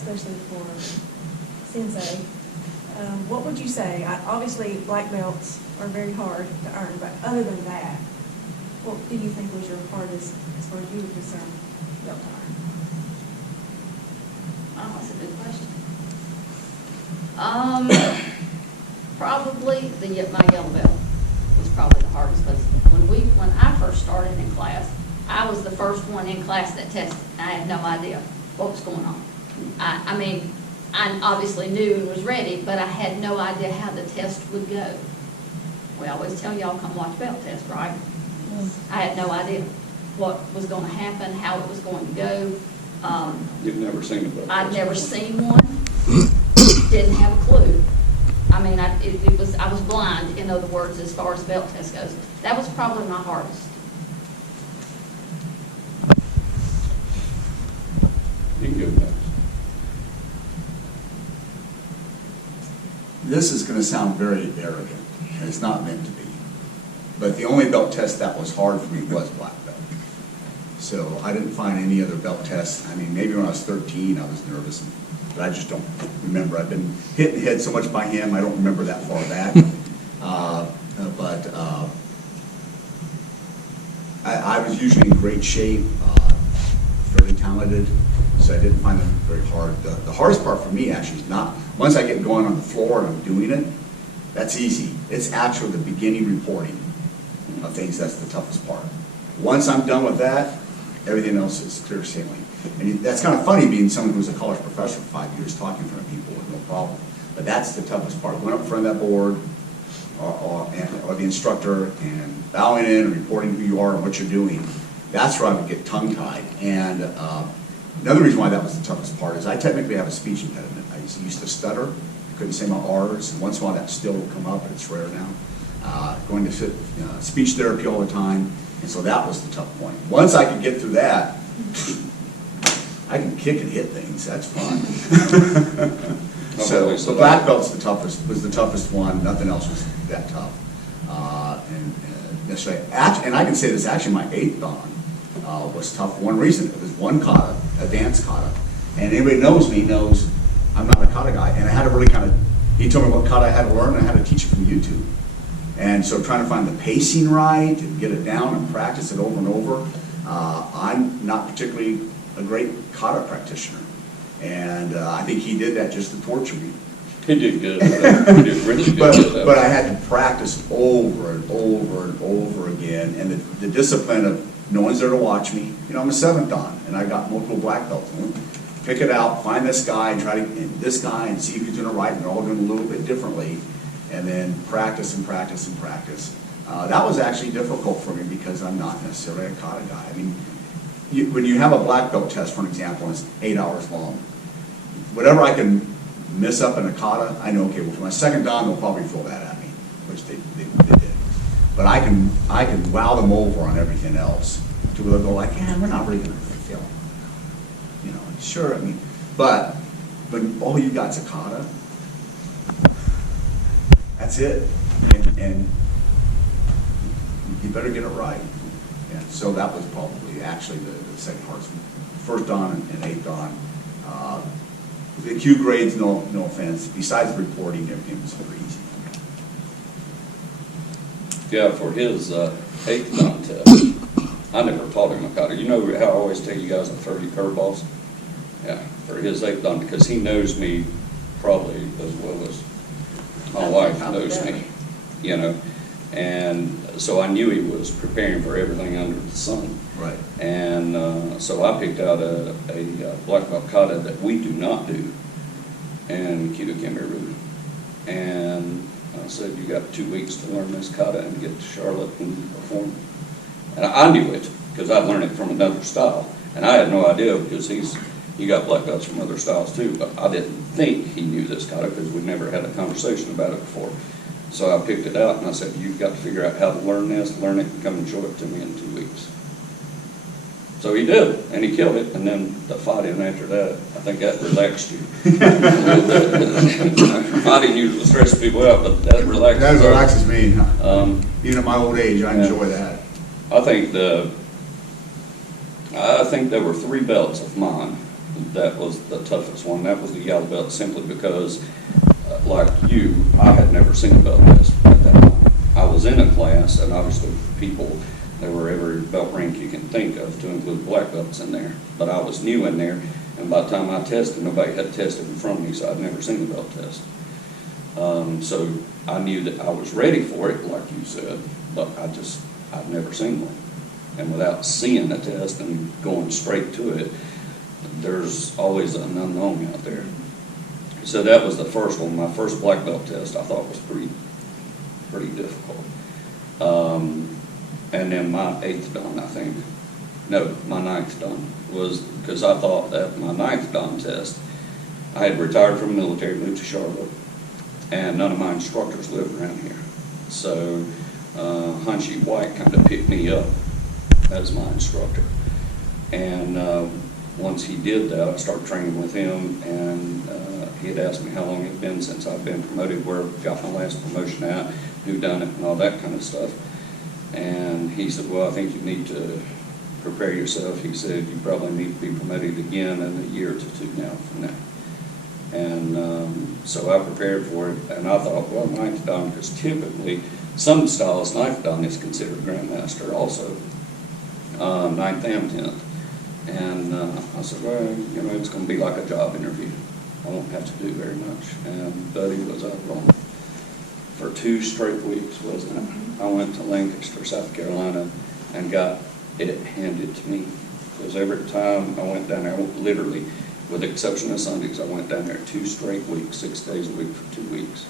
especially for Sensei. What would you say? Obviously, black belts are very hard to earn, but other than that, what do you think was your hardest, as far as you were concerned, belt to earn? Oh, that's a good question. Probably my yellow belt was probably the hardest, because when I first started in class, I was the first one in class that tested. I had no idea what was going on. I mean, I obviously knew and was ready, but I had no idea how the test would go. We always tell y'all come watch belt test, right? I had no idea what was going to happen, how it was going to go. You've never seen a belt test? I'd never seen one. Didn't have a clue. I mean, I was blind, in other words, as far as belt test goes. That was probably my hardest. You can go next. This is going to sound very arrogant, and it's not meant to be. But the only belt test that was hard for me was black belt. So I didn't find any other belt tests. I mean, maybe when I was 13, I was nervous, but I just don't remember. I've been hit in the head so much by him, I don't remember that far back. I was usually in great shape, fairly talented, so I didn't find them very hard. The hardest part for me actually is not, once I get going on the floor and I'm doing it, that's easy. It's actually the beginning reporting of things that's the toughest part. Once I'm done with that, everything else is clear sailing. And that's kind of funny being someone who was a college professor for 5 years talking in front of people with no problem. But that's the toughest part. Going up in front of that board or the instructor and bowing in and reporting who you are and what you're doing, that's where I would get tongue-tied. And another reason why that was the toughest part is I technically have a speech impediment. I used to stutter. I couldn't say my R's. And once in a while that still will come up, but it's rare now. Going to speech therapy all the time. And so that was the tough point. Once I could get through that, I can kick and hit things. That's fun. So the black belt's was the toughest one. Nothing else was that tough. And I can say this, actually my 8th dan was tough for one reason. It was one kata, advanced kata. And anybody knows me knows I'm not a kata guy. And I had to really he told me what kata I had to learn, and I had to teach it from YouTube. And so trying to find the pacing right and get it down and practice it over and over. I'm not particularly a great kata practitioner. And I think he did that just to torture me. He did good. He did really good. But I had to practice over and over and over again. And the discipline of no one's there to watch me. You know, I'm a 7th dan, and I got multiple black belts. Pick it out, find this guy, and this guy, and see if he's doing it right. And they're all doing a little bit differently. And then practice and practice and practice. That was actually difficult for me because I'm not necessarily a kata guy. I mean, when you have a black belt test, for example, and it's 8 hours long, whatever I can miss up in a kata, I know, okay, well, for my 2nd dan, they'll probably throw that at me, which they did. But I can wow them over on everything else to where they'll go like, yeah, we're not really going to fail. You know, sure, I mean, but when all you got's a kata, that's it, and you better get it right. And so that was probably actually the 2nd hardest one. 1st dan and 8th dan. The Q grades, no offense. Besides the reporting, everything was super easy. Yeah, for his 8th dan test, I never taught him a kata. You know how I always tell you guys I'm 30 curveballs? Yeah, for his 8th dan, because he knows me probably as well as my wife knows me, you know. And so I knew he was preparing for everything under the sun. Right. And so I picked out a black belt kata that we do not do, and Kido Kemeru. And I said, you got 2 weeks to learn this kata and get to Charlotte and perform. And I knew it because I'd learned it from another style. And I had no idea because he got black belts from other styles too, but I didn't think he knew this kata because we'd never had a conversation about it before. So I picked it out and I said, you've got to figure out how to learn this, learn it, and come and show it to me in 2 weeks. So he did, and he killed it, and then the fighting after that, I think that relaxed you. Fighting usually stresses people out, but that relaxes That relaxes me. Even at my old age, I enjoy that. I think there were 3 belts of mine that was the toughest one. That was the yellow belt, simply because, like you, I had never seen a belt test at that time. I was in a class, and obviously people, there were every belt rank you can think of, to include black belts in there. But I was new in there, and by the time I tested, nobody had tested in front of me, so I'd never seen a belt test. So I knew that I was ready for it, like you said, but I'd never seen one. And without seeing a test and going straight to it, there's always an unknown out there. So that was the first one. My first black belt test I thought was pretty difficult. And then my 8th dan, I think. No, my 9th dan was, because I thought that my 9th dan test, I had retired from the military, moved to Charlotte, and none of my instructors lived around here. So Hunchy White kind of picked me up as my instructor. And once he did that, I started training with him, and he had asked me how long it had been since I'd been promoted, where I got my last promotion at, who done it, and all that kind of stuff. And he said, well, I think you need to prepare yourself. He said, you probably need to be promoted again in a year to 2 now from now. And so I prepared for it, and I thought, well, 9th dan, because typically some styles, 9th dan is considered Grandmaster also, 9th and 10th. And I said, well, you know, it's going to be like a job interview. I won't have to do very much. And Buddy was out wrong. For 2 straight weeks, wasn't it? I went to Lancaster, South Carolina, and got it handed to me. Because every time I went down there, literally, with the exception of Sundays, I went down there 2 straight weeks, 6 days a week for 2 weeks.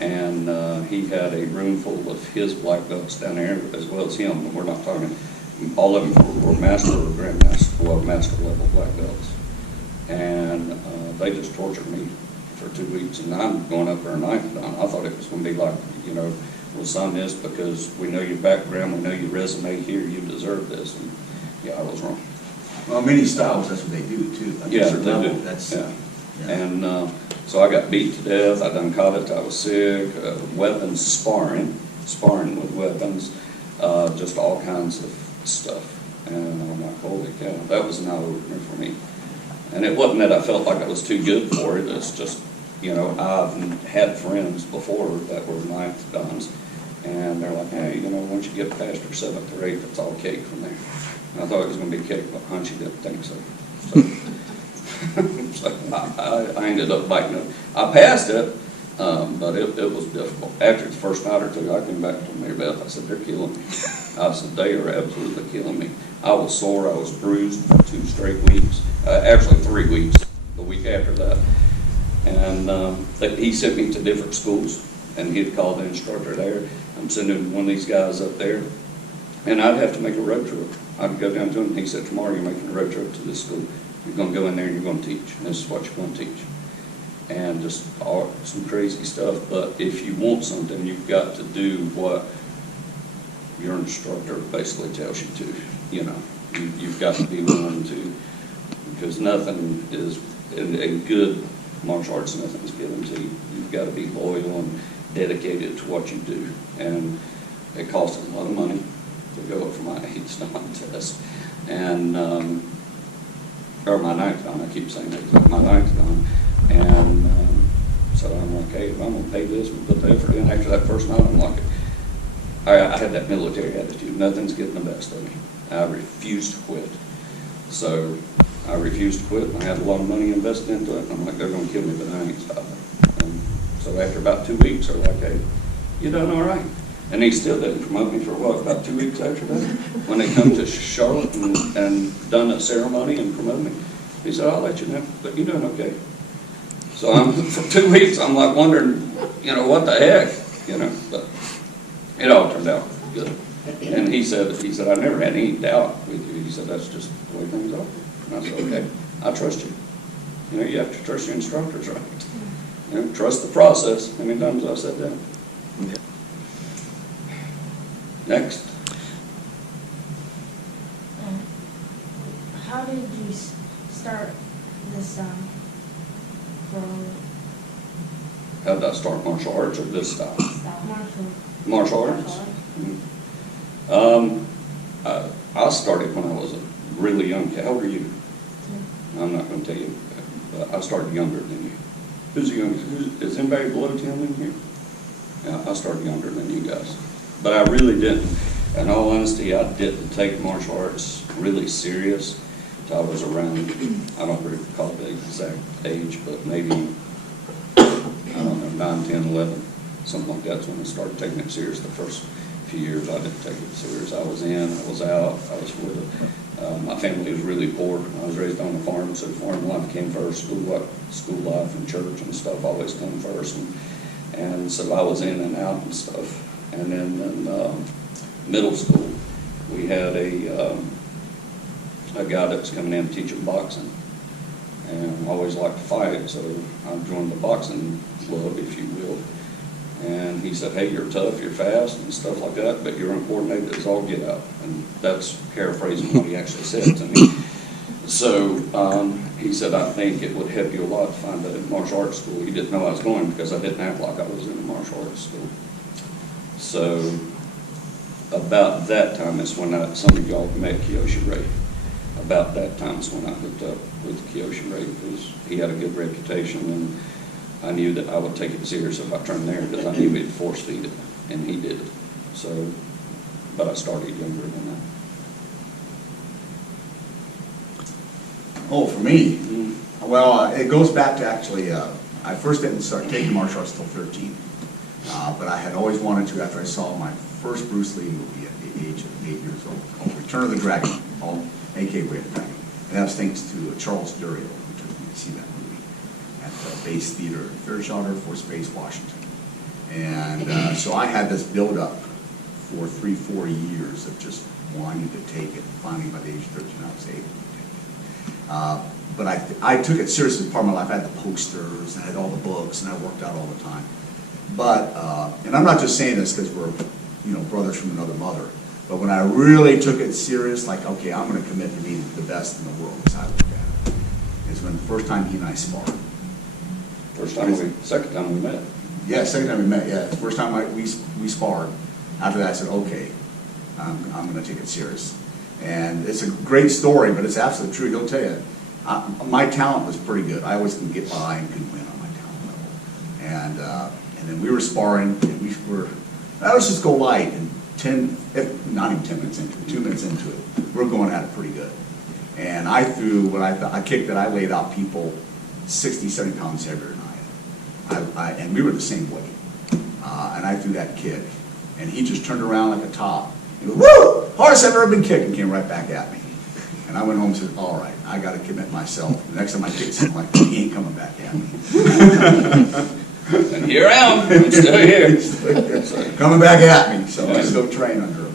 And he had a room full of his black belts down there, as well as him. And we're not talking, all of them were master or grandmaster, well, master level black belts. And they just tortured me for 2 weeks. And I'm going up there 9th dan. I thought it was going to be like, you know, well, son, this because we know your background, we know your resume here, you deserve this. And yeah, I was wrong. Well, many styles, that's what they do too. At a Yeah, certain they level, do. That's, Yeah. yeah. And so I got beat to death. I done caught it. I was sick. Weapons sparring with weapons, just all kinds of stuff. And I'm like, holy cow, that was an eye-opener for me. And it wasn't that I felt like I was too good for it. It's just, you know, I've had friends before that were 9th dans, and they're like, hey, you know, once you get past your 7th or 8th, it's all cake from there. And I thought it was going to be cake, but Hunchy didn't think so. So I ended up biting it. I passed it, but it was difficult. After the first night or 2, I came back to Mary Beth. I said, they're killing me. I said, they are absolutely killing me. I was sore. I was bruised for 2 straight weeks. Actually, 3 weeks, the week after that. And he sent me to different schools, and he'd called the instructor there. I'm sending one of these guys up there, and I'd have to make a road trip. I'd go down to him, and he said, tomorrow you're making a road trip to this school. You're going to go in there and you're going to teach, and this is what you're going to teach. And just some crazy stuff, but if you want something, you've got to do what your instructor basically tells you to, you know. You've got to be willing to, because nothing is, in good martial arts, nothing's given to you. You've got to be loyal and dedicated to what you do. And it costs a lot of money to go up for my 8th dan test. And, or my 9th dan, I keep saying that, my 9th dan. And so I'm like, hey, if I'm going to pay this and put the effort in, after that first night, I'm like, I had that military attitude. Nothing's getting the best of me. I refused to quit. So I refused to quit, and I had a lot of money invested into it, and I'm like, they're going to kill me, but I ain't stopping. And so after about 2 weeks, they're like, hey, you done all right. And he still didn't promote me for, what, about 2 weeks after that? When they come to Charlotte and done a ceremony and promote me, he said, I'll let you know, but you're doing okay. So for 2 weeks, I'm like wondering, you know, what the heck, you know, but it all turned out good. And he said, I never had any doubt with you. He said, that's just the way things are. And I said, okay, I trust you. You know, you have to trust your instructors, right? You know, trust the process. How many times have I said that? Next. How did you start this from How did I start martial arts or this style? martial? Martial arts? I started when I was a really young kid. How old are you? I'm not gonna tell you, but I started younger than you. Who's the youngest? Is anybody below 10 in here? Yeah, I started younger than you guys. But I really didn't, in all honesty, I didn't take martial arts really serious until I was around, I don't recall the exact age, but maybe, I don't know, 9, 10, 11, something like that's when I started taking it serious. The first few years I didn't take it serious. I was in, I was out, I was with it. My family was really poor. I was raised on a farm, so farm life came first. School life and church and stuff always come first. And so I was in and out and stuff. And then in middle school, we had a guy that was coming in teaching boxing. And I always liked to fight, so I joined the boxing club, if you will. And he said, hey, you're tough, you're fast, and stuff like that, but you're uncoordinated as all get out. And that's paraphrasing what he actually said to me. So he said, I think it would help you a lot to find a martial arts school. He didn't know I was going because I didn't act like I was in a martial arts school. So about that time is when some of y'all met Kyoshi Ray. About that time is when I hooked up with Kyoshi Ray, because he had a good reputation, and I knew that I would take it serious if I turned there, because I knew he'd force feed it, and he did it. So, but I started younger than that. Oh, for me? Well, it goes back to actually, I first didn't start taking martial arts until 13. But I had always wanted to after I saw my first Bruce Lee movie at the age of 8 years old, called Return of the Dragon, a.k.a. Way of the Dragon. And that was thanks to Charles Durio, who took me to see that movie at the Base Theater in Fairchild Air Force Base, Washington. And so I had this build-up for 3-4 years of just wanting to take it. Finally, by the age of 13, I was able to take it. But I took it seriously as part of my life. I had the posters, and I had all the books, and I worked out all the time. But, and I'm not just saying this because we're, brothers from another mother, but when I really took it serious, like, okay, I'm going to commit to being the best in the world, as I look at it, is when the first time he and I sparred. Second time we met. Yeah, second time we met, yeah. The first time we sparred. After that, I said, okay, I'm going to take it serious. And it's a great story, but it's absolutely true. He'll tell you, my talent was pretty good. I always can get by and can win on my talent level. And then we were sparring, and let's just go light. And not even 10 minutes into it, 2 minutes into it, we're going at it pretty good. And I threw what I kicked that I laid out people 60, 70 pounds heavier than I am. And we were the same weight. And I threw that kick, and he just turned around like a top. He goes, woo! Hardest I've ever been kicked, and came right back at me. And I went home and said, all right, I got to commit myself. The next time I kick something like that, he ain't coming back at me. And here I am, I'm still here. Coming back at me, so I still train under him.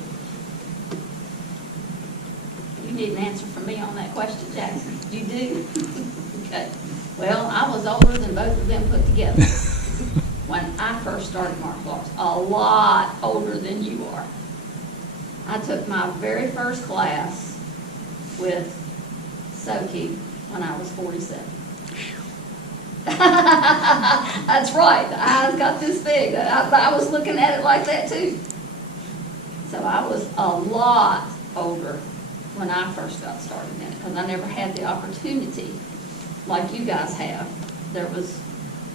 You need an answer from me on that question, Jackson. You do? Okay. Well, I was older than both of them put together when I first started martial arts. A lot older than you are. I took my very first class with Soke when I was 47. That's right, the eyes got this big. I was looking at it like that too. So I was a lot older when I first got started in it, because I never had the opportunity like you guys have.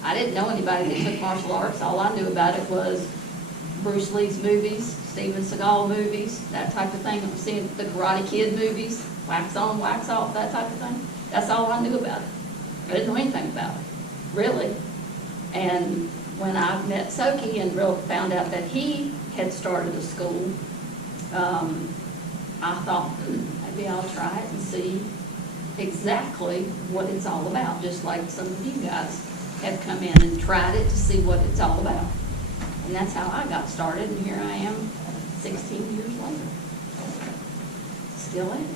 I didn't know anybody that took martial arts. All I knew about it was Bruce Lee's movies, Steven Seagal movies, that type of thing. I'm seeing the Karate Kid movies, wax on, wax off, that type of thing. That's all I knew about it. I didn't know anything about it, really. And when I met Soke and found out that he had started a school, I thought, maybe I'll try it and see exactly what it's all about, just like some of you guys have come in and tried it to see what it's all about. And that's how I got started, and here I am 16 years later. Still at it.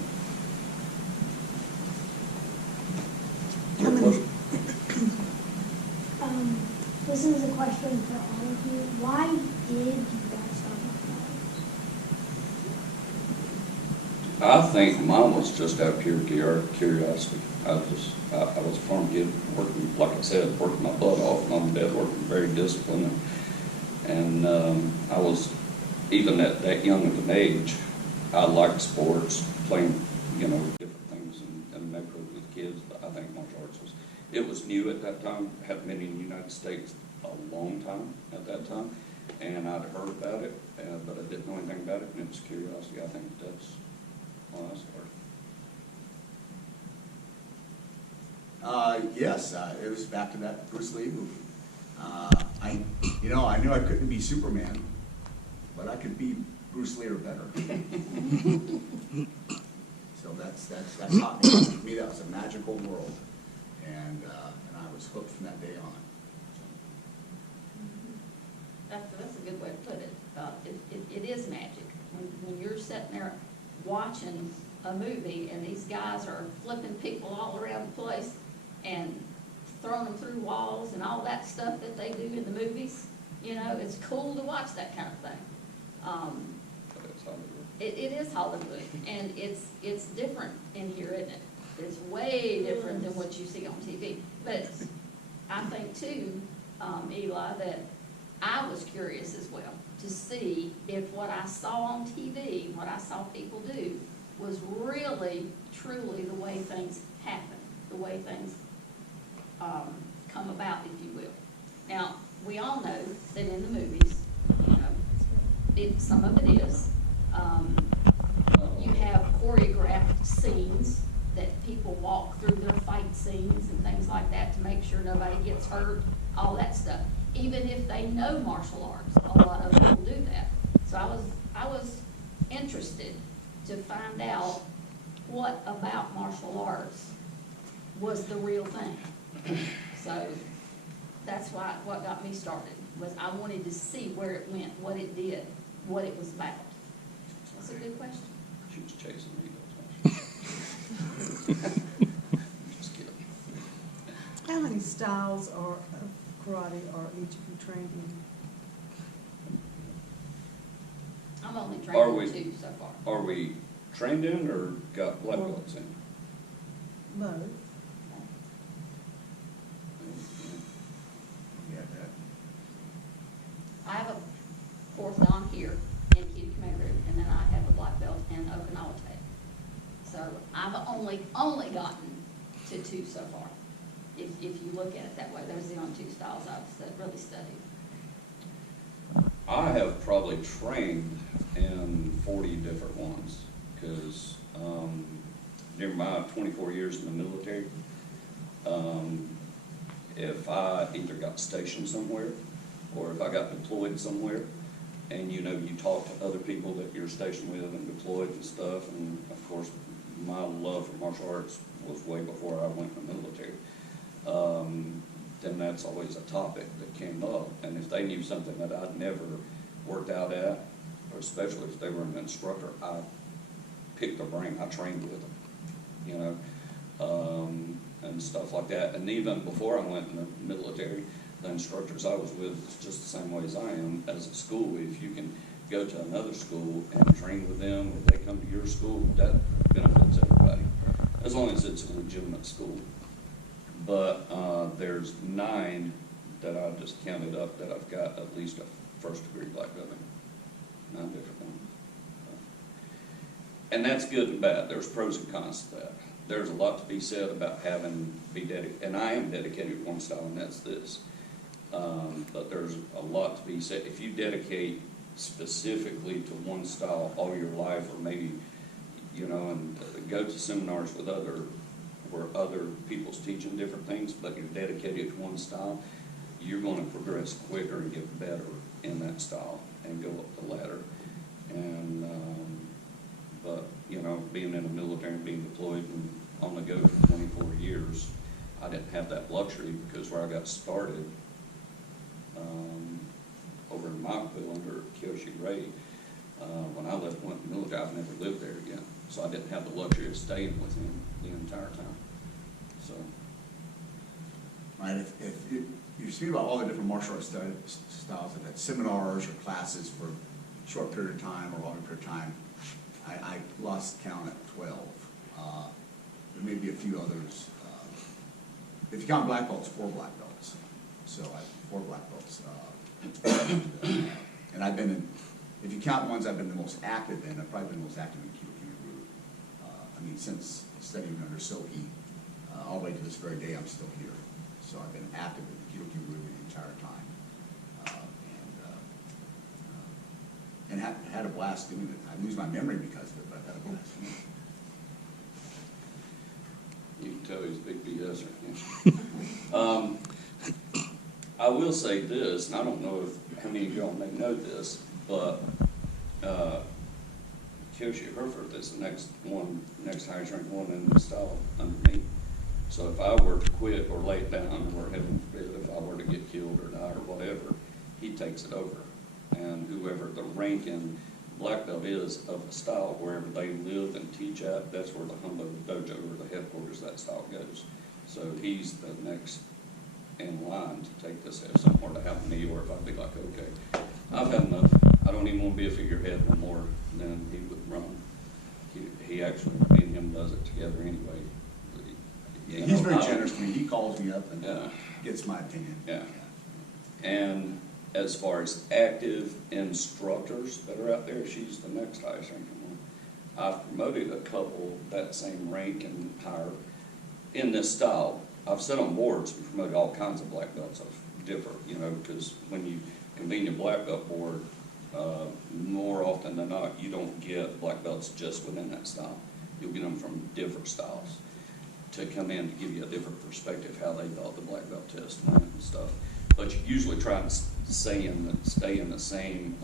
This is a question for all of you. Why did you guys start martial arts? I think mine was just out of pure curiosity. I was a farm kid working, like I said, working my butt off, mom and dad working very disciplined. And I was, even at that young of an age, I liked sports, playing, different things in the neighborhood with kids. But It was new at that time, hadn't been in the United States a long time at that time, and I'd heard about it, but I didn't know anything about it, and it was curiosity. I think that's why I started. Yes, it was back to that Bruce Lee movie. I knew I couldn't be Superman, but I could be Bruce Lee or better. So that's taught me. To me, that was a magical world, and I was hooked from that day on. That's a good way to put it. It is magic. When you're sitting there watching a movie and these guys are flipping people all around the place and throwing them through walls and all that stuff that they do in the movies, it's cool to watch that kind of thing. But it's Hollywood. It is Hollywood, and it's different in here, isn't it? It's way different than what you see on TV. But I think too, Eli, that I was curious as well to see if what I saw on TV, what I saw people do, was really, truly the way things happen, the way things come about, if you will. Now, we all know that in the movies, some of it is. You have choreographed scenes that people walk through their fight scenes and things like that to make sure nobody gets hurt, all that stuff. Even if they know martial arts, a lot of people do that. So I was interested to find out what about martial arts was the real thing. So that's what got me started, was I wanted to see where it went, what it did, what it was about. That's a good question. She was chasing me, just kidding. How many styles of karate are each of you trained in? I'm only Are trained we- in 2 so far. Are we trained in or got black belts in? Both. Yeah, that. I have a 4th Dan here in Kidokumeru, and then I have a black belt in Okinawa Tae. So I've only gotten to 2 so far. If you look at it that way, those are the only 2 styles I've really studied. I have probably trained in 40 different ones, because during my 24 years in the military, if I either got stationed somewhere or if I got deployed somewhere, and you talk to other people that you're stationed with and deployed and stuff, and of course my love for martial arts was way before I went in the military, then that's always a topic that came up. And if they knew something that I'd never worked out at, or especially if they were an instructor, I picked their brain, I trained with them, and stuff like that. And even before I went in the military, the instructors I was with was just the same way as I am as a school. If you can go to another school and train with them, or they come to your school, that benefits everybody, as long as it's a legitimate school. But there's 9 that I just counted up that I've got at least a 1st degree black belt in. 9 different ones. And that's good and bad. There's pros and cons to that. There's a lot to be said about be dedicated, and I am dedicated to one style, and that's this. But there's a lot to be said. If you dedicate specifically to one style all your life, or maybe, and go to seminars with where other people's teaching different things, but you're dedicated to one style, you're going to progress quicker and get better in that style and go up the ladder. And but being in the military and being deployed and on the go for 24 years, I didn't have that luxury, because where I got started over in Mockville under Kyoshi Ray, when I went in the military, I've never lived there again. So I didn't have the luxury of staying with him the entire time. So. Right, if you speak about all the different martial arts styles, I've had seminars or classes for a short period of time or a longer period of time. I lost count at 12. There may be a few others. If you count black belts, 4 black belts. So I have 4 black belts. And I've been in, if you count ones I've been the most active in, I've probably been the most active in Kyoshi. Since studying under Soke, all the way to this very day, I'm still here. So I've been active with the Kyoshi Ryu the entire time. And had a blast doing it. I lose my memory because of it, but I've had a blast doing it. You can tell he's a big BSer. I will say this, and I don't know if how many of y'all may know this, but Kyoshi Herfurth is the next highest ranked one in the style under me. So if I were to quit or lay it down, or heaven forbid, if I were to get killed or die or whatever, he takes it over. And whoever the rank in black belt is of the style, wherever they live and teach at, that's where the Dojo or the headquarters of that style goes. So he's the next in line to take this if something were to happen to me, or if I'd be like, okay, I've had enough. I don't even want to be a figurehead no more. Then he would run. He actually, me and him does it together anyway. Yeah, he's very generous to me. He calls me up and Yeah. gets my opinion. Yeah. And as far as active instructors that are out there, she's the next highest ranking one. I've promoted a couple that same rank and higher in this style. I've sat on boards and promoted all kinds of black belts of different, because when you convene a black belt board, more often than not, you don't get black belts just within that style. You'll get them from different styles to come in to give you a different perspective how they thought the black belt test went and stuff. But you usually try and stay in the same,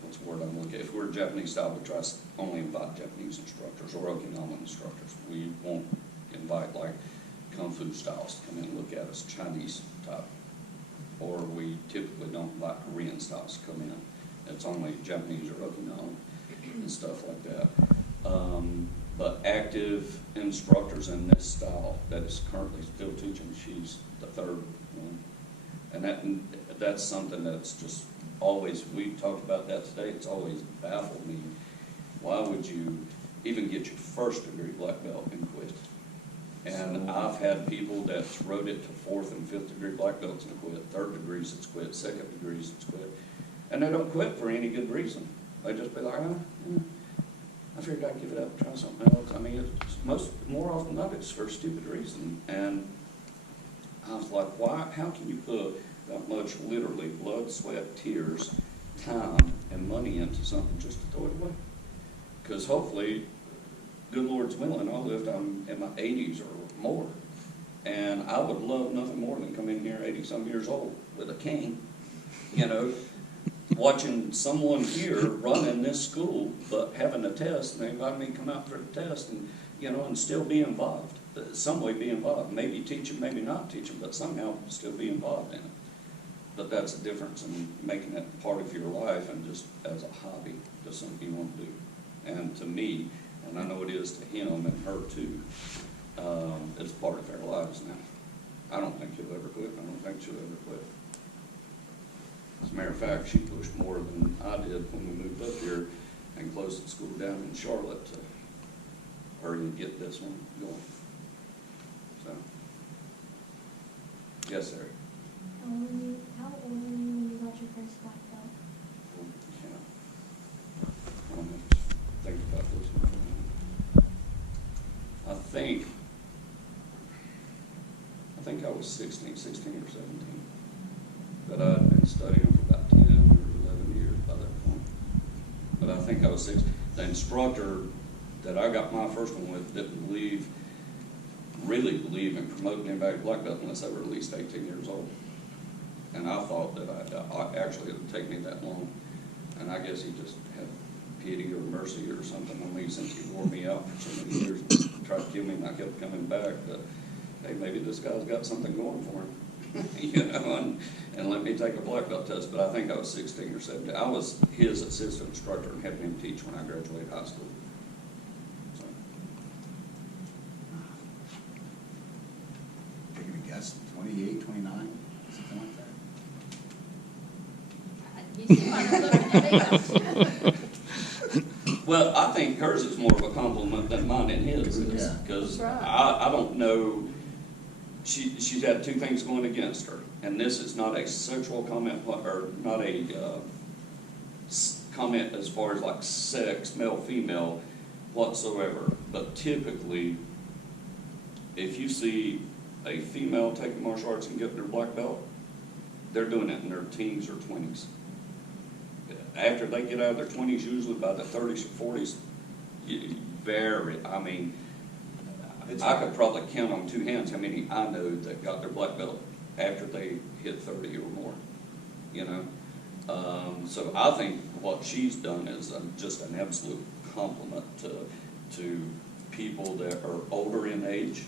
what's the word I'm looking at? If we're Japanese style, we try to only invite Japanese instructors or Okinawan instructors. We won't invite like Kung Fu styles to come in and look at us, Chinese type. Or we typically don't invite Korean styles to come in. It's only Japanese or Okinawan and stuff like that. But active instructors in this style that is currently still teaching, she's the third one. And that's something that's just always, we talked about that today, it's always baffled me. Why would you even get your first degree black belt and quit? And I've had people that wrote it to 4th and 5th degree black belts and quit, 3rd degrees it's quit, 2nd degrees it's quit. And they don't quit for any good reason. They just be like, I figured I'd give it up and try something else. I mean, more often than not, it's for a stupid reason. And I was like, why? How can you put that much, literally, blood, sweat, tears, time, and money into something just to throw it away? Because hopefully, good Lord's willing, I'll live in my 80s or more. And I would love nothing more than come in here 80-some years old with a cane, watching someone here running this school, but having a test, and they invite me to come out for the test, and and still be involved, some way be involved. Maybe teach them, maybe not teach them, but somehow still be involved in it. But that's the difference in making it part of your life and just as a hobby, just something you want to do. And to me, and I know it is to him and her too, it's part of their lives now. I don't think he'll ever quit. I don't think she'll ever quit. As a matter of fact, she pushed more than I did when we moved up here and closed the school down in Charlotte to hurry and get this one going. So, yes, sir. How old were you when you got your first black belt? Yeah. I want to think about this one. I think I was 16 or 17. But I'd been studying for about 10 or 11 years by that point. But I think I was 6. The instructor that I got my first one with didn't really believe in promoting anybody to black belt unless they were at least 18 years old. And I thought that actually it would take me that long. And I guess he just had pity or mercy or something on me since he wore me out for so many years and tried to kill me, and I kept coming back. But hey, maybe this guy's got something going for him. And let me take a black belt test. But I think I was 16 or 17. I was his assistant instructor and helped him teach when I graduated high school. So. Taking a guess, 28, 29, something like that. You see why they're looking at me? Well, I think hers is more of a compliment than mine and his is, Yeah. because That's right. I don't know. She's had two things going against her, and this is not a sexual comment or not a comment as far as like sex, male, female, whatsoever. But typically, if you see a female taking martial arts and get their black belt, they're doing it in their teens or 20s. After they get out of their 20s, usually by the 30s or 40s, I mean, I could probably count on two hands how many I know that got their black belt after they hit 30 or more, you know? So I think what she's done is just an absolute compliment to people that are older in age,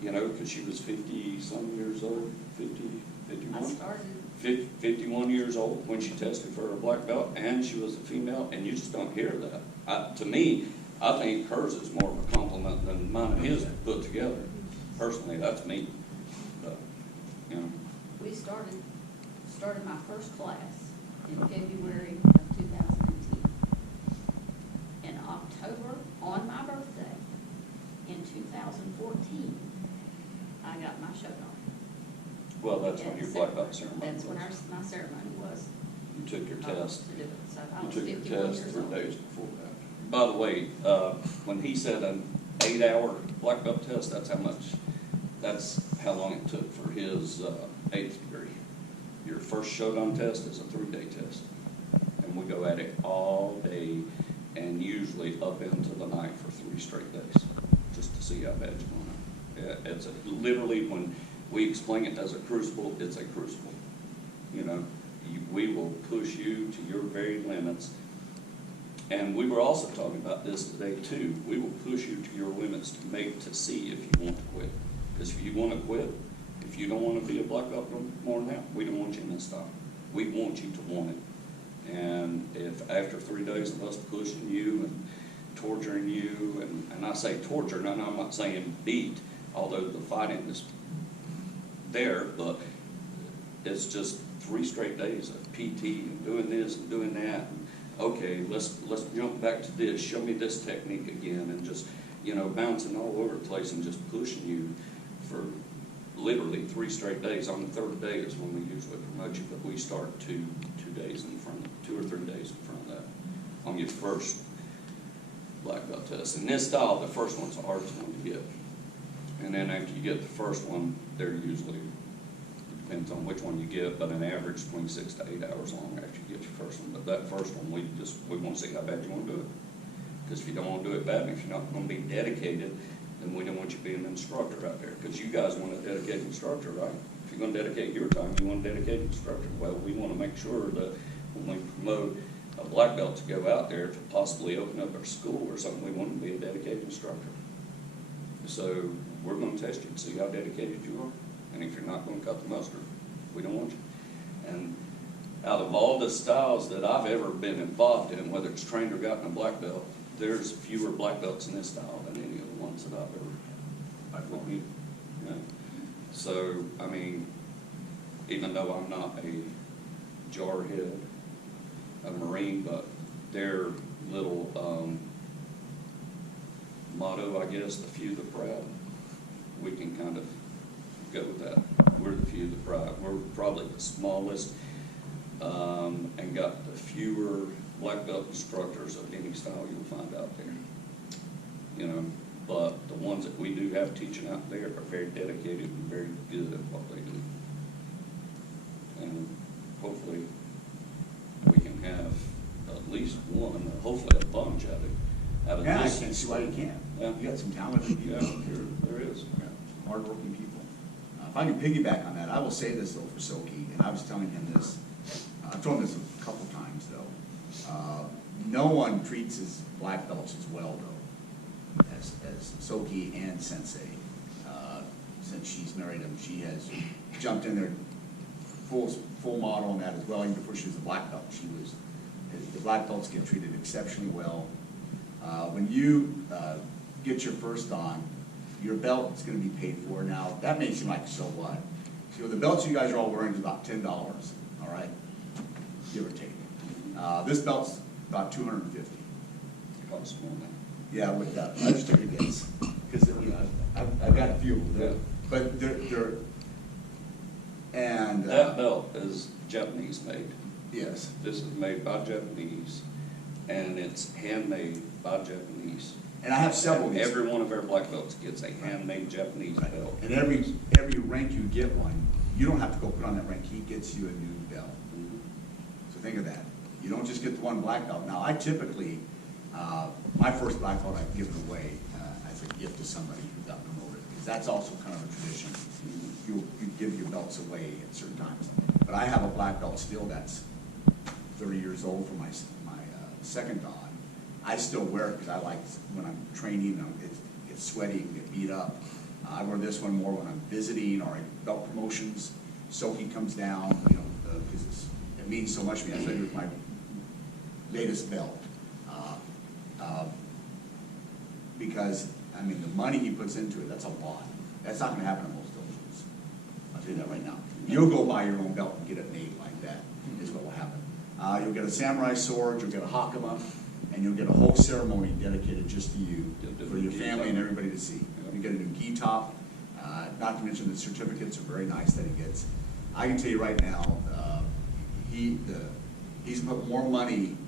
you know, because she was 50-some years old, 50, 51? I started. 51 years old when she tested for her black belt, and she was a female, and you just don't hear that. To me, I think hers is more of a compliment than mine and his put together. Personally, that's me. But, you know. We started my first class in February of 2010. In October, on my birthday, in 2014, I got my shodan. Well, that's when your black belt ceremony was. That's when my ceremony was. You took your test. To do it. So I You was took your 51 test years 3 old. days before that. By the way, when he said an 8-hour black belt test, that's how long it took for his 8th degree. Your first shodan test is a 3-day test. And we go at it all day and usually up into the night for 3 straight days, just to see how bad you're going. Yeah, it's literally, when we explain it as a crucible, it's a crucible. You know, we will push you to your very limits. And we were also talking about this today too. We will push you to your limits to see if you want to quit. Because if you want to quit, if you don't want to be a black belt more now, we don't want you in this style. We want you to want it. And if after 3 days of us pushing you and torturing you, and I say torture, and I'm not saying beat, although the fighting is there, but it's just 3 straight days of PT and doing this and doing that. And, okay, let's jump back to this. Show me this technique again, and just, you know, bouncing all over the place and just pushing you for literally 3 straight days. On the 3rd day is when we usually promote you, but we start 2 days in front, 2 or 3 days in front of that on your first black belt test. In this style, the first one's the hardest one to get. And then after you get the first one, they're usually, it depends on which one you get, but an average between 6 to 8 hours long after you get your first one. But that first one, we want to see how bad you want to do it. Because if you don't want to do it bad, and if you're not going to be dedicated, then we don't want you being an instructor out there. Because you guys want a dedicated instructor, right? If you're going to dedicate your time, you want a dedicated instructor. Well, we want to make sure that when we promote a black belt to go out there to possibly open up our school or something, we want to be a dedicated instructor. So we're going to test you and see how dedicated you are. And if you're not going to cut the mustard, we don't want you. And out of all the styles that I've ever been involved in, whether it's trained or gotten a black belt, there's fewer black belts in this style than any of the ones that I've ever met. Yeah. So, I mean, even though I'm not a jarhead, a Marine, but their little motto, I guess, the few, the proud, we can kind of go with that. We're the few, the proud. We're probably the smallest and got the fewer black belt instructors of any style you'll find out there. You know, but the ones that we do have teaching out there are very dedicated and very good at what they do. And hopefully we can have at least one, hopefully a bunch out of Yeah, I this. can't see why you can't. Yeah. You got some talented people Yeah, here, there is. yeah, hardworking people. If I can piggyback on that, I will say this though for Soke, and I was telling him this, I've told him this a couple times though. No one treats his black belts as well though, as Soke and Sensei. Since she's married him, she has jumped in there full model on that as well, even before she was a black belt. The black belts get treated exceptionally well. When you get your first on, your belt is going to be paid for. Now, that may seem like so what? So the belts you guys are all wearing is about $10, all right? Give or take. This belt's about $250. Costs more now. Yeah, with that. I just took a guess. Because, you know, I've got a few of them. Yeah. But they're and That belt is Japanese made. yes. This is made by Japanese, and it's handmade by Japanese. And I have several of these. Every one of our black belts gets a handmade Japanese belt. And every rank you get one, you don't have to go put on that rank, he gets you a new belt. So think of that. You don't just get the one black belt. Now, I typically, my first black belt I give it away as a gift to somebody who got promoted, because that's also kind of a tradition. You give your belts away at certain times. But I have a black belt still that's 30 years old from my second dan. I still wear it because I like, when I'm training, it gets sweaty and get beat up. I wear this one more when I'm visiting or at belt promotions. Soke comes down, because it means so much to me. I think it was my latest belt. Because, I mean, the money he puts into it, that's a lot. That's not going to happen in most dojos. I'll tell you that right now. You'll go buy your own belt and get it made like that, is what will happen. You'll get a samurai sword, you'll get a hakama, and you'll get a whole ceremony dedicated just to you, for your family and everybody to see. You get a new gi top, not to mention the certificates are very nice that he gets. I can tell you right now, he's put more money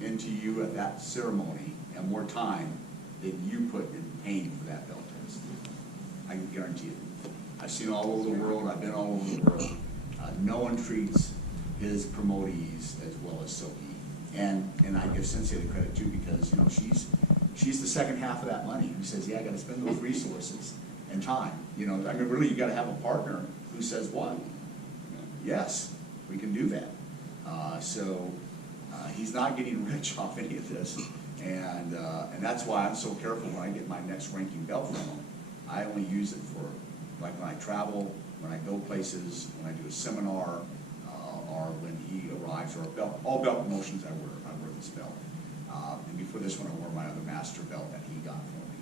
into you at that ceremony and more time than you put in paying for that belt test. I can guarantee it. I've seen all over the world, I've been all over the world. No one treats his promotees as well as Soke. And I give Sensei the credit too, because she's the second half of that money, who says, yeah, I gotta spend those resources and time. I mean, really, you gotta have a partner who says what? Yes, we can do that. So he's not getting rich off any of this. And that's why I'm so careful when I get my next ranking belt from him. I only use it for, like, when I travel, when I go places, when I do a seminar, or when he arrives, or a belt. All belt promotions I wear this belt. And before this one, I wore my other master belt that he got for me.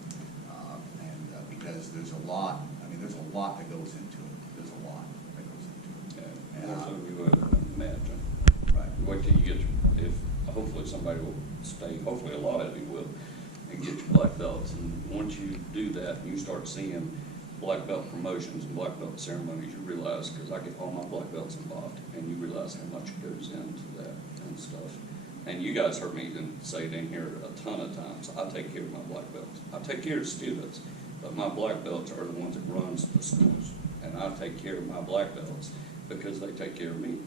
Because there's a lot, there's a lot that goes into it. There's a lot that goes into it. Yeah, more so you would imagine. Right. Wait till you get hopefully somebody will stay, hopefully a lot of you will, and get your black belts. And once you do that, and you start seeing black belt promotions and black belt ceremonies, you realize, because I get all my black belts involved, and you realize how much goes into that and stuff. And you guys heard me say it in here a ton of times. I take care of my black belts. I take care of students, but my black belts are the ones that runs the schools. And I take care of my black belts because they take care of me.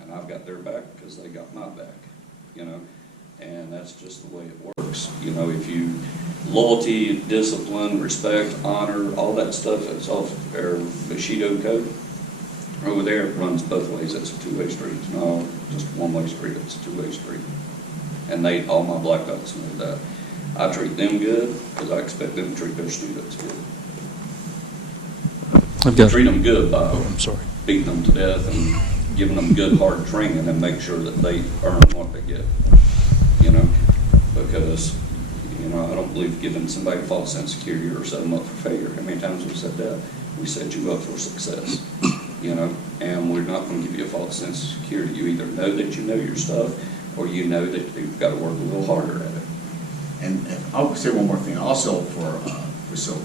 And I've got their back because they got my back, and that's just the way it works. If you, loyalty, discipline, respect, honor, all that stuff, that's off our Bushido code. Over there, it runs both ways. It's a two-way street. It's not just a one-way street. It's a two-way street. And all my black belts know that. I treat them good because I expect them to treat their students good. Treat them good by beating them to death and giving them good, hard training and make sure that they earn what they get. Because, I don't believe giving somebody a false sense of security or setting them up for failure. How many times have we said that? We set you up for success. And we're not going to give you a false sense of security. You either know that you know your stuff, or you know that you've got to work a little harder at it. And I'll say one more thing also for Soke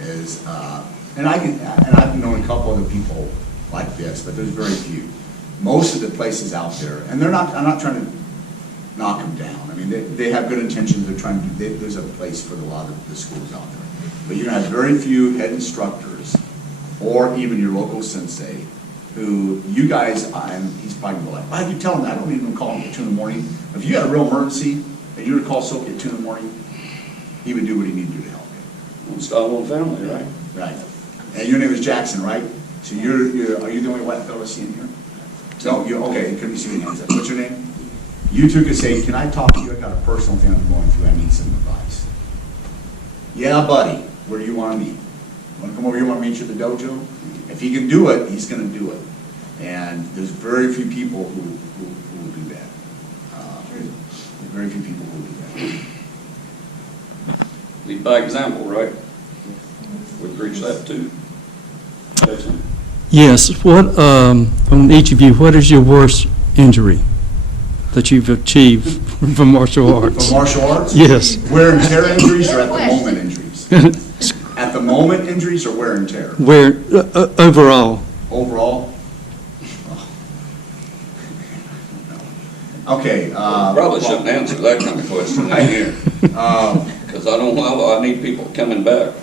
is, and I've known a couple other people like this, but there's very few. Most of the places out there, and I'm not trying to knock them down. They have good intentions. They're trying to there's a place for a lot of the schools out there. But you're going to have very few head instructors, or even your local sensei, who you guys, and he's probably going to be like, why did you tell him that? I don't even call him at 2 in the morning. If you had a real emergency, and you were to call Soke at 2 in the morning, he would do what he needed to do to help you. One style, one family, right? Right. And your name is Jackson, right? So are you the only white fellow seen here? No, okay, couldn't you see the hands up. What's your name? You two could say, can I talk to you? I got a personal thing I'm going through. I need some advice. Yeah, buddy. Where do you want to meet? You want to come over here? You want to meet you at the dojo? If he can do it, he's going to do it. And there's very few people who will do that. Very few people who will do that. Lead by example, right? We preach that too. Jason? Yes. On each of you, what is your worst injury that you've achieved from martial arts? From martial arts? Yes. Wear and tear injuries or at the moment injuries? At the moment injuries or wear and tear? Overall. Overall? Okay. Probably shouldn't answer that kind of question right here. because I don't know, I need people coming back.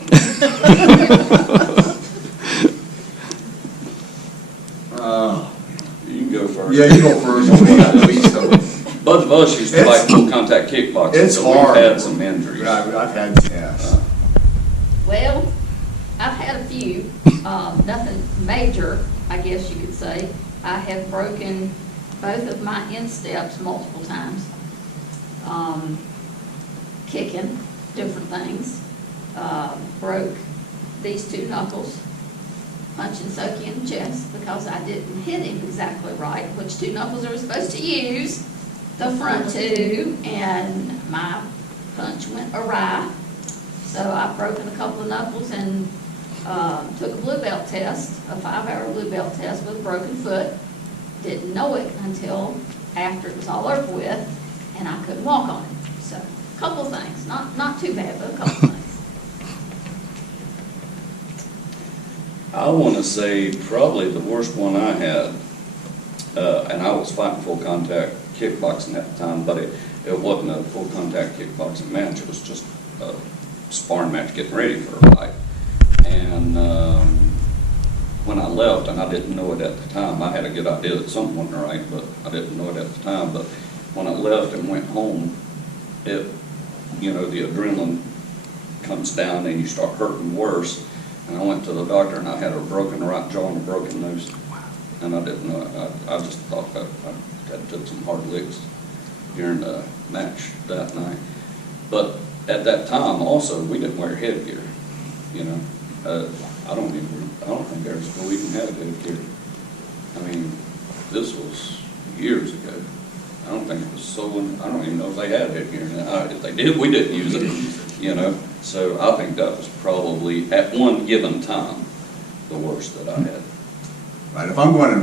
You can go first. Yeah, you go first. We got at least Both of us used to like full contact kickboxing. It's so hard. We've had some injuries. I've had, yes. Well, I've had a few, nothing major, I guess you could say. I have broken both of my insteps multiple times. Kicking, different things. Broke these two knuckles, punching Soke in the chest because I didn't hit him exactly right, which two knuckles are we supposed to use? The front two, and my punch went awry. So I've broken a couple of knuckles and took a blue belt test, a 5-hour blue belt test with a broken foot. Didn't know it until after it was all over with, and I couldn't walk on it. So a couple things, not too bad, but a couple things. I want to say probably the worst one I had, and I was fighting full contact kickboxing at the time, but it wasn't a full contact kickboxing match. It was just a sparring match getting ready for a fight. And when I left, and I didn't know it at the time, I had a good idea that something wasn't right, but I didn't know it at the time. But when I left and went home, the adrenaline comes down and you start hurting worse. And I went to the doctor and I had a broken right jaw and a broken nose. And I didn't know it. I just thought that I had took some hard licks during the match that night. But at that time also, we didn't wear headgear. I don't think our school even had headgear. I mean, this was years ago. I don't think it was so, I don't even know if they had headgear. If they did, we didn't use it, So I think that was probably, at one given time, the worst that I had. Right, if I'm going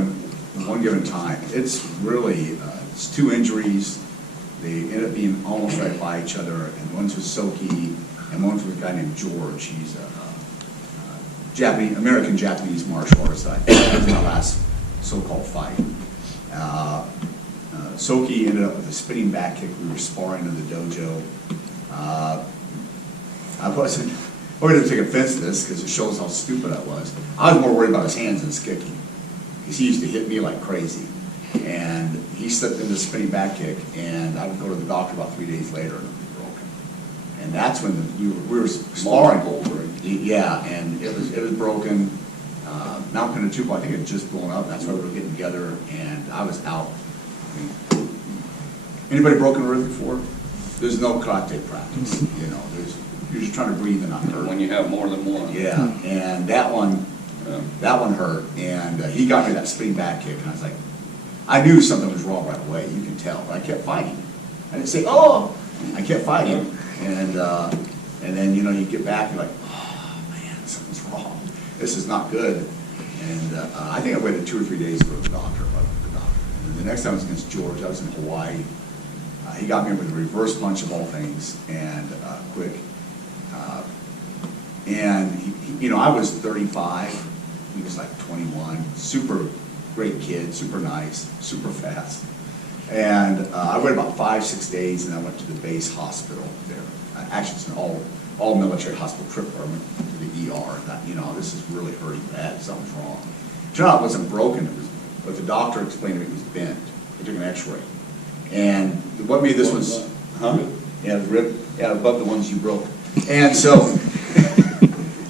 in one given time, it's really, it's two injuries. They end up being almost right by each other, and one's with Soke, and one's with a guy named George. He's a American-Japanese martial artist. That was my last so-called fight. Soke ended up with a spinning back kick. We were sparring in the dojo. I wasn't going to take offense to this because it shows how stupid I was. I was more worried about his hands and his kicking, because he used to hit me like crazy. And he slipped into a spinning back kick, and I would go to the doctor about 3 days later, and it was broken. And that's when we were sparring. Yeah, and it was broken. Mount Pinatubo, I think it had just blown up. That's why we were getting together, and I was out. Anybody broken a rib before? There's no karate practice. You're just trying to breathe and not hurt. When you have more than one. Yeah, and that one hurt, and he got me that spinning back kick, and I was like, I knew something was wrong right away. You can tell, but I kept fighting. I didn't say, "Oh," I kept fighting, and then you get back, you're like, "Oh man, something's wrong. This is not good." And I think I waited 2 or 3 days to go to the doctor. And the next time I was against George. I was in Hawaii. He got me with a reverse punch of all things, and quick. And I was 35. He was like 21. Super great kid, super nice, super fast. And I waited about 5-6 days, and I went to the base hospital there. Actually, it's an all military hospital trip where I went to the ER. And thought, this is really hurting bad. Something's wrong. It turned out it wasn't broken. But the doctor explained to me it was bent. They took an X-ray. And what made this was, yeah, it was ripped, yeah, above the ones you broke. And so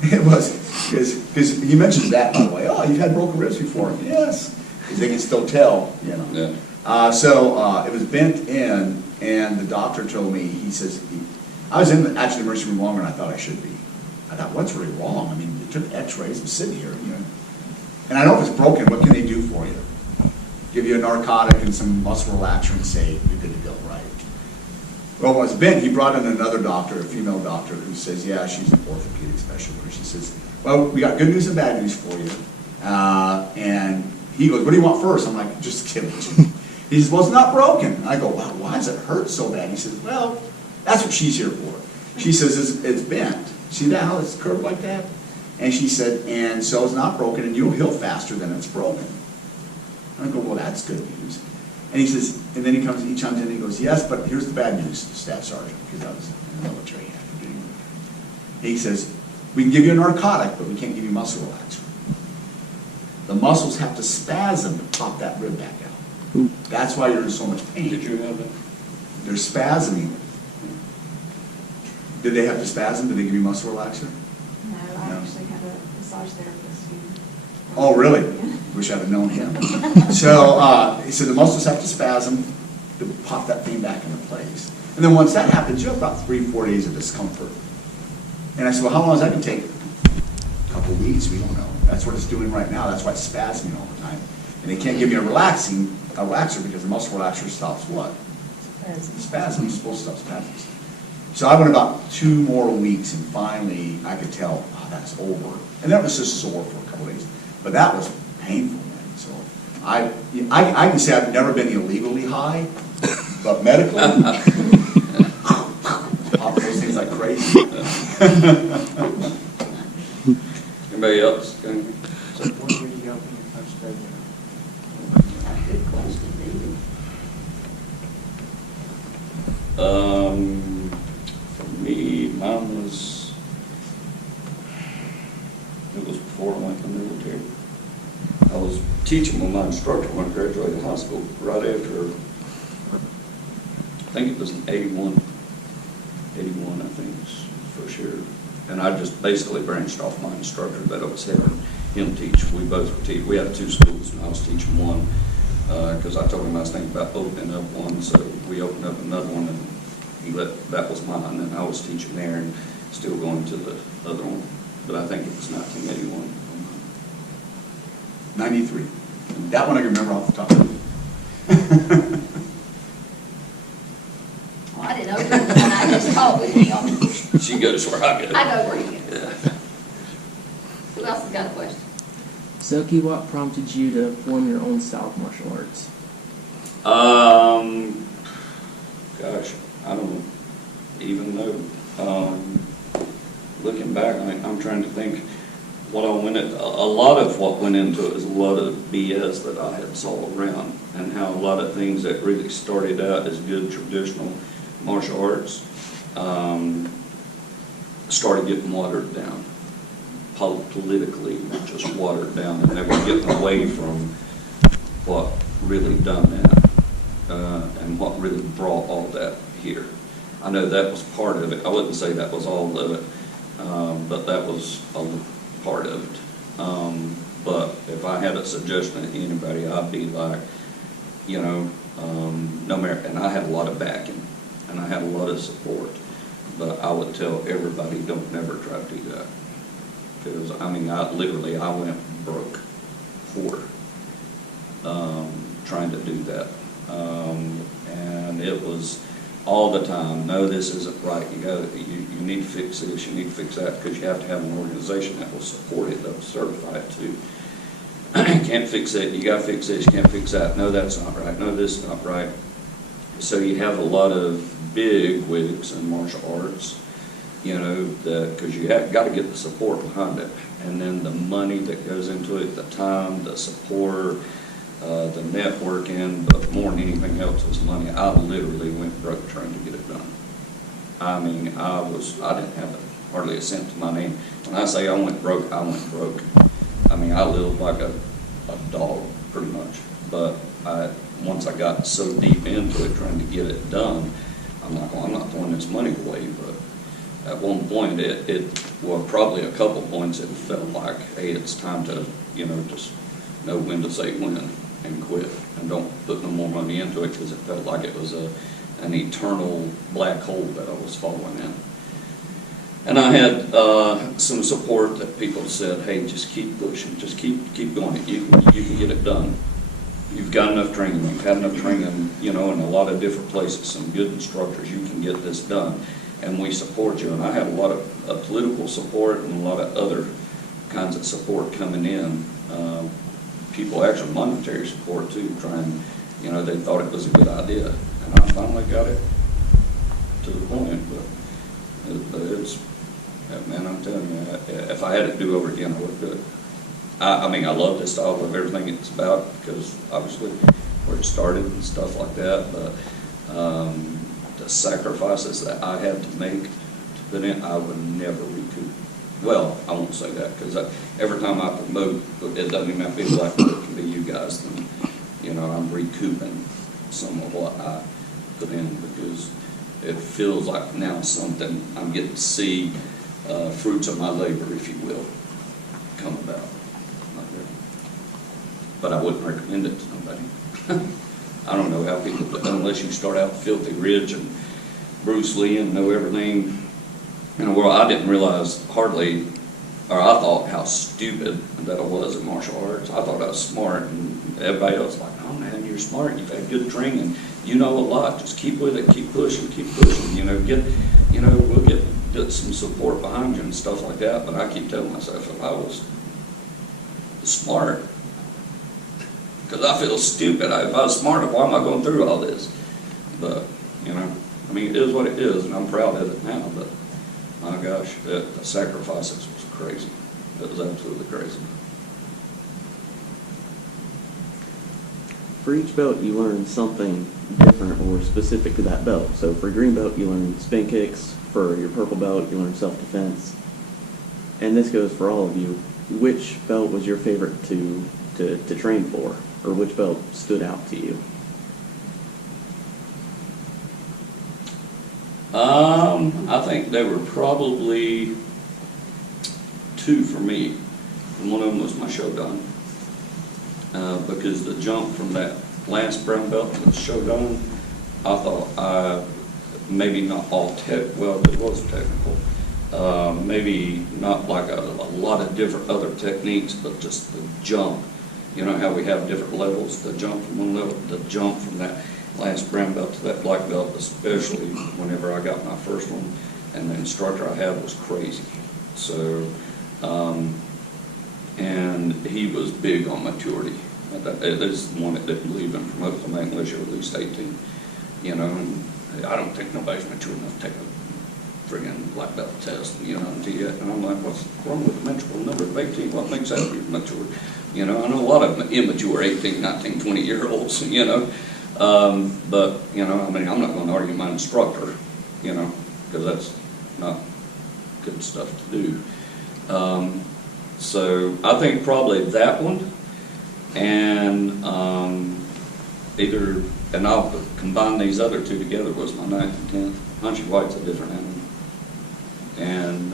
it was, because he mentioned that, by the way. Oh, you've had broken ribs before. Yes, because they can still tell, Yeah. So it was bent in, and the doctor told me, he says, I was in the emergency room longer than I thought I should be. I thought, what's really wrong? I mean, they took X-rays. I'm sitting here, And I know if it's broken, what can they do for you? Give you a narcotic and some muscle relaxer and say, you're good to go, right? Well, when it was bent, he brought in another doctor, a female doctor, who says, yeah, she's an orthopedic specialist. She says, well, we got good news and bad news for you. And he goes, what do you want first? I'm like, just kidding. He says, well, it's not broken. I go, wow, why does it hurt so bad? He says, well, that's what she's here for. She says, it's bent. See that, how it's curved like that? And she said, and so it's not broken, and you'll heal faster than it's broken. And I go, well, that's good news. And he says, and then he chimes in and he goes, yes, but here's the bad news, Staff Sergeant, because I was in the military after doing He says, we can give you a narcotic, but we can't give you muscle relaxer. The muscles have to spasm to pop that rib back out. That's why you're in so much pain. Did you have that? They're spasming. Did they have to spasm? Did they give you muscle relaxer? No, I No. actually had a massage therapist who. Oh, really? Wish I'd have known him. So he said the muscles have to spasm to pop that thing back into place. And then once that happens, you have about 3-4 days of discomfort. And I said, well, how long is that going to take? A couple of weeks, we don't know. That's what it's doing right now. That's why it's spasming all the time. And they can't give me a relaxer because the muscle relaxer stops what? Spasm. It's supposed to stop spasms. So I went about 2 more weeks, and finally I could tell, oh, that's over. And that was just sore for a couple of days. But that was painful, man. So I can say I've never been illegally high, but medically, pop those things like crazy. Anybody else? Got anything? So when were you helping your first study? Good question, David. For me, mine was, it was before I went to the military. I was teaching with my instructor when I graduated high school, right after, I think it was in 81, I think, for sure. And I just basically branched off my instructor that I was having him teach. We both were teaching. We had 2 schools, and I was teaching one because I told him I was thinking about opening up one. So we opened up another one, and that was mine, and I was teaching there and still going to the other one. But I think it was 1981. 93. That one I can remember off the top. Oh, I didn't open it, and I just talked with him. She goes where I go. I go where you go. Yeah. Who else has got a question? Soke, what prompted you to form your own style of martial arts? Gosh, I don't even know. Looking back, I'm trying to think what I went at. A lot of what went into it is a lot of BS that I had saw around, and how a lot of things that really started out as good traditional martial arts started getting watered down. Politically, just watered down, and they were getting away from what really done that, and what really brought all that here. I know that was part of it. I wouldn't say that was all of it, but that was a part of it. But if I had a suggestion to anybody, I'd be like, no matter, and I had a lot of backing, and I had a lot of support, but I would tell everybody, don't never try to do that. Because, I went broke for trying to do that. And it was all the time, no, this isn't right. You need to fix this, you need to fix that, because you have to have an organization that will support it, that will certify it too. You can't fix it, you gotta fix this, you can't fix that. No, that's not right. No, this is not right. So you have a lot of big wigs in martial arts, because you have got to get the support behind it, and then the money that goes into it, the time, the support, the networking, but more than anything else was money. I literally went broke trying to get it done. I didn't have hardly a cent to my name. When I say I went broke, I went broke. I lived like a dog, pretty much. But once I got so deep into it, trying to get it done, I'm like, well, I'm not throwing this money away. But at one point, probably a couple points, it felt like, hey, it's time to, just know when to say when and quit, and don't put no more money into it, because it felt like it was an eternal black hole that I was falling in. And I had some support that people said, hey, just keep pushing, just keep going. You can get it done. You've got enough training. You've had enough training, in a lot of different places, some good instructors. You can get this done. And we support you. And I had a lot of political support and a lot of other kinds of support coming in. People, actually monetary support too, trying, they thought it was a good idea. And I finally got it to the point. But it's, man, I'm telling you, if I had it to do over again, I would do it. I love this style of everything it's about, because obviously where it started and stuff like that, but the sacrifices that I had to make to put in, I would never recoup well, I won't say that, because every time I promote, it doesn't even have to be black belt, it can be you guys, then, you know, I'm recouping some of what I put in, because it feels like now something, I'm getting to see fruits of my labor, if you will, come about. But I wouldn't recommend it to nobody. I don't know how people, unless you start out filthy rich and Bruce Lee and know everything in the world. I didn't realize hardly, or I thought how stupid that I was in martial arts. I thought I was smart, and everybody else was like, oh man, you're smart, you've had good training, you know a lot, just keep with it, keep pushing, you know, we'll get some support behind you and stuff like that. But I keep telling myself, if I was smart, because I feel stupid. If I was smart, why am I going through all this? But, you know, I mean, it is what it is, and I'm proud of it now, but my gosh, the sacrifices was crazy. It was absolutely crazy. For each belt, you learn something different or specific to that belt. So for green belt, you learn spin kicks. For your purple belt, you learn self-defense. And this goes for all of you. Which belt was your favorite to train for? Or which belt stood out to you? I think there were probably two for me. And one of them was my Shogun. Because the jump from that last brown belt to the Shogun, I thought maybe not all well, it was technical. Maybe not like a lot of different other techniques, but just the jump. You know how we have different levels, the jump from one level, the jump from that last brown belt to that black belt, especially whenever I got my first one, and the instructor I had was crazy. So, and he was big on maturity. There's one that didn't believe in promoting them unless you're at least 18. You know, and I don't think nobody's mature enough to take a friggin' black belt test, you know, until yet. And I'm like, what's wrong with the mental number of 18? What makes that mature? You know, I know a lot of immature 18, 19, 20-year-olds, you know. But, you know, I mean, I'm not going to argue my instructor, you know, because that's not good stuff to do. So I think probably that one, and and I'll combine these other two together, was my 9th and 10th. Hunchy White's a different animal. And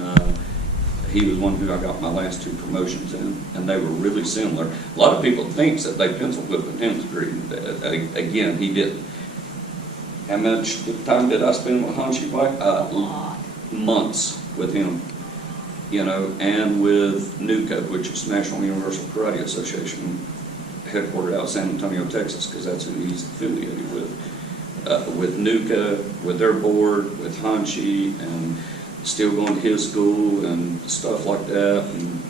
he was one who I got my last two promotions in, and they were really similar. A lot of people think that they pencil whipped him to green. Again, he didn't. How much time did I spend with Hunchy White? Months with him, you know, and with NUCA, which is National Universal Karate Association, headquartered out of San Antonio, Texas, because that's who he's affiliated with. With NUCA, with their board, with Hunchy, and still going to his school and stuff like that, and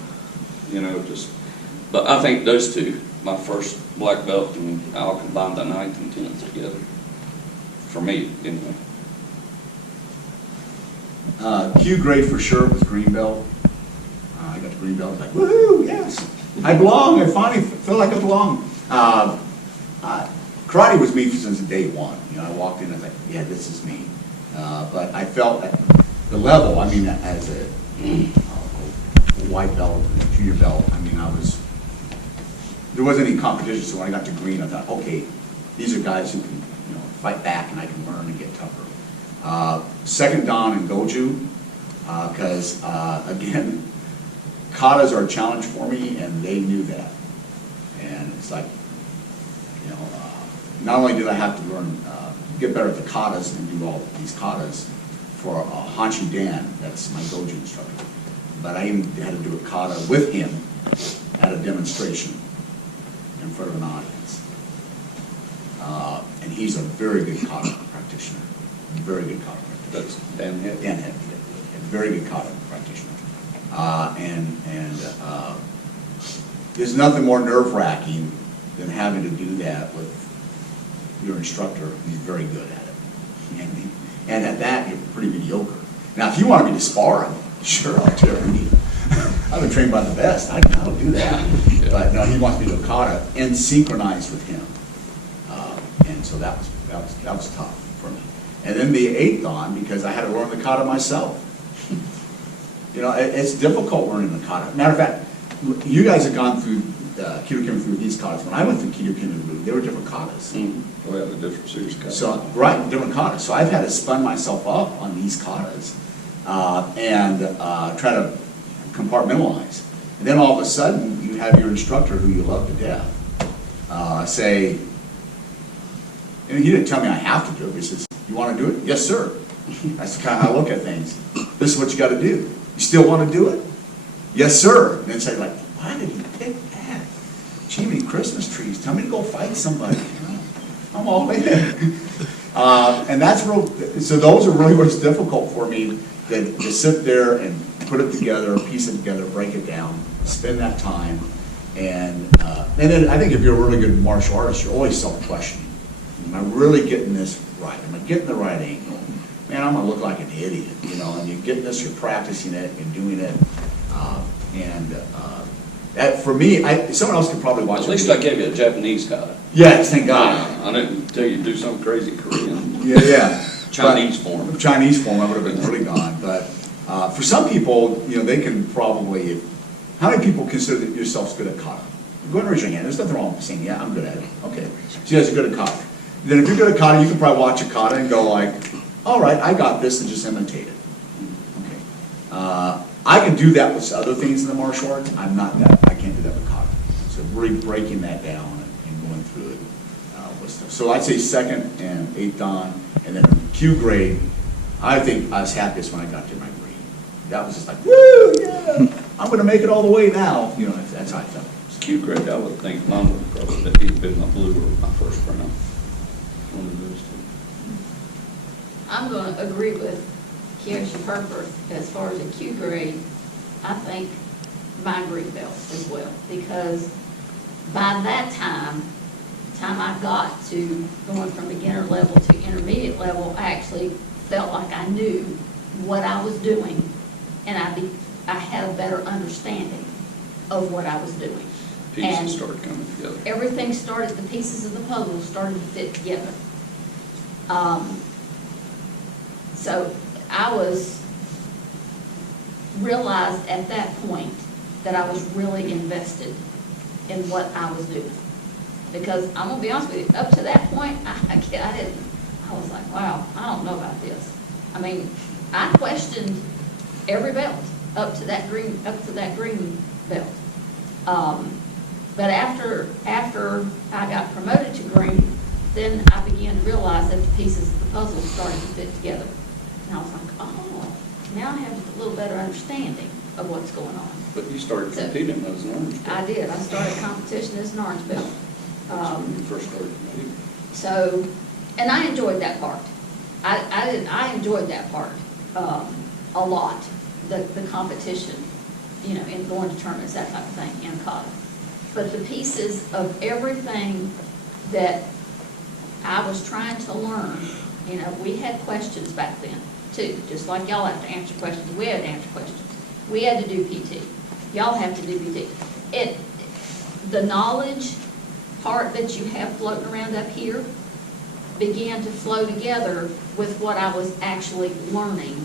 you know, just. But I think those two, my first black belt, and I'll combine the 9th and 10th together. For me, anyway. Q grade for sure was green belt. I got the green belt. Like, woohoo! Yes, I belong. I finally feel like I belong. Karate was me since day one. You know, I walked in and I was like, yeah, this is me. But I felt at the level. I mean, as a white belt, junior belt. I mean, there wasn't any competition. So when I got to green, I thought, okay, these are guys who can, you know, fight back, and I can learn and get tougher. Second dan in Dojo, because again, katas are a challenge for me, and they knew that. And it's like, you know, not only did I have to learn, get better at the katas and do all these katas for Hanshi Dan, that's my Dojo instructor, but I even had to do a kata with him at a demonstration in front of an audience. And he's a very good kata practitioner. Very good kata practitioner. That's Dan Head. Dan Head, a very good kata practitioner. There's nothing more nerve-wracking than having to do that with your instructor who's very good at it. And at that, you're pretty mediocre. Now, if you want me to spar him, sure, I'll tear him. I've been trained by the best. I'll do that. Yeah. But no, he wants me to kata and synchronize with him. And so that was tough for me. And then the 8th dan, because I had to learn the kata myself. You know, it's difficult learning the kata. Matter of fact, you guys have gone through Kyoshi through these katas. When I went through Kyoshi, they were different katas. We have a different series of katas. So, right, different katas. So I've had to spun myself up on these katas and try to compartmentalize. And then all of a sudden, you have your instructor who you love to death say, and he didn't tell me I have to do it, but he says, you want to do it? Yes, sir. That's kind of how I look at things. This is what you got to do. You still want to do it? Yes, sir. And then say, like, why did he pick that? Jiminy Christmas trees. Tell me to go fight somebody. You know? I'm all in. And that's real. So those are really what's difficult for me, to sit there and put it together, piece it together, break it down, spend that time. And then I think if you're a really good martial artist, you're always self-questioning. Am I really getting this right? Am I getting the right angle? Man, I'm going to look like an idiot, you know, and you're getting this, you're practicing it, and doing it. That, for me, someone else could probably watch it. At least I gave you a Japanese kata. Yes, thank God. I didn't tell you to do some crazy Korean. Yeah. Chinese form. Chinese form, I would have been really gone. But for some people, you know, they can probably, how many people consider yourselves good at kata? Go ahead and raise your hand. There's nothing wrong with saying, yeah, I'm good at it. Okay. So you guys are good at kata. Then if you're good at kata, you can probably watch a kata and go like, all right, I got this, and just imitate it. Okay. I can do that with other things in the martial arts. I can't do that with kata. So really breaking that down and going through it with stuff. So I'd say 2nd and 8th dan, and then Q grade, I think I was happiest when I got to my grade. That was just like, woo, yeah, I'm going to make it all the way now. You know, that's how I felt. Q grade, I would think mine would probably either been my blue or my first round. One of those two. I'm going to agree with Kyoshi Herfurth as far as a Q grade. I think my green belt as well, because by that time I got to going from beginner level to intermediate level, I actually felt like I knew what I was doing, and I had a better understanding of what I was doing. Pieces started coming together. Everything started, the pieces of the puzzle started to fit together. So I realized at that point that I was really invested in what I was doing. Because I'm gonna be honest with you, up to that point, I was like, wow, I don't know about this. I mean, I questioned every belt up to that green belt. But after I got promoted to green, then I began to realize that the pieces of the puzzle started to fit together. And I was like, oh, now I have just a little better understanding of what's going on. But you started competing as an orange belt. I did. I started competition as an orange belt. That's when you first started competing. So, and I enjoyed that part. I enjoyed that part a lot. The competition, you know, in going to tournaments, that type of thing, in kata. But the pieces of everything that I was trying to learn, you know, we had questions back then too, just like y'all have to answer questions. We had to answer questions. We had to do PT. Y'all have to do PT. The knowledge part that you have floating around up here began to flow together with what I was actually learning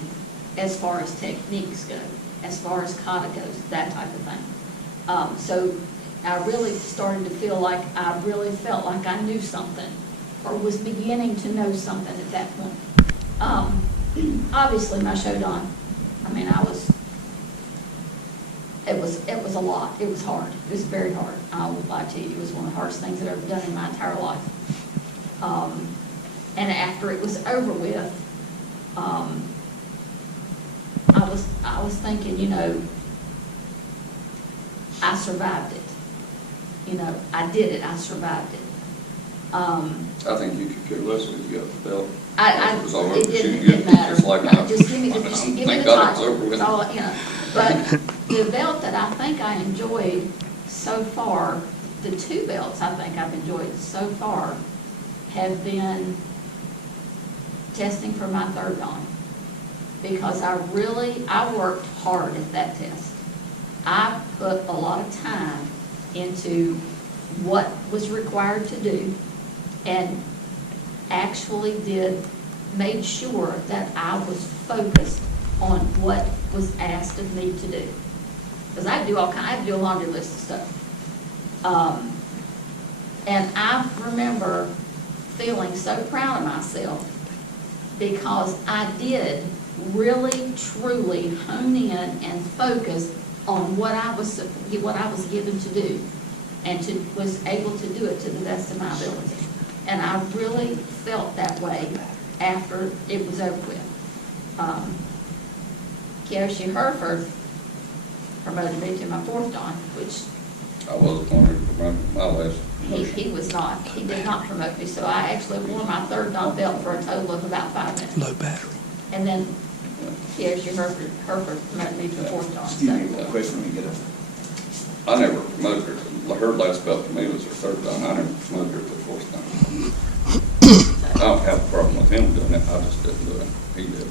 as far as techniques go, as far as kata goes, that type of thing. So I really started to feel like I really felt like I knew something, or was beginning to know something at that point. Obviously, my Shodan, I mean, it was a lot. It was hard. It was very hard. I won't lie to you. It was one of the hardest things I've ever done in my entire life. And after it was over with, I was thinking, you know, I survived it. You know, I did it. I survived it. I think you could care less when you got the belt. It didn't matter. Just give me the title. That's all, you know. But the belt that I think I enjoyed so far, the 2 belts I think I've enjoyed so far, have been testing for my 3rd dan. Because I worked hard at that test. I put a lot of time into what was required to do, and actually made sure that I was focused on what was asked of me to do. Because I do I had to do a laundry list of stuff. And I remember feeling so proud of myself because I did really, truly hone in and focus on what I was given to do, and was able to do it to the best of my ability. And I really felt that way after it was over with. Kyoshi Herfurth promoted me to my 4th dan, which I was going to promote my last. he was not. He did not promote me, so I actually wore my 3rd dan belt for a total of about 5 minutes. Low battery. And then Kyoshi Herfurth promoted me to 4th dan. Excuse me, So- real quick, let me get a. I never promoted her. Her last belt to me was her 3rd dan. I never promoted her to the 4th dan. I don't have a problem with him doing it, I just didn't do it. He did.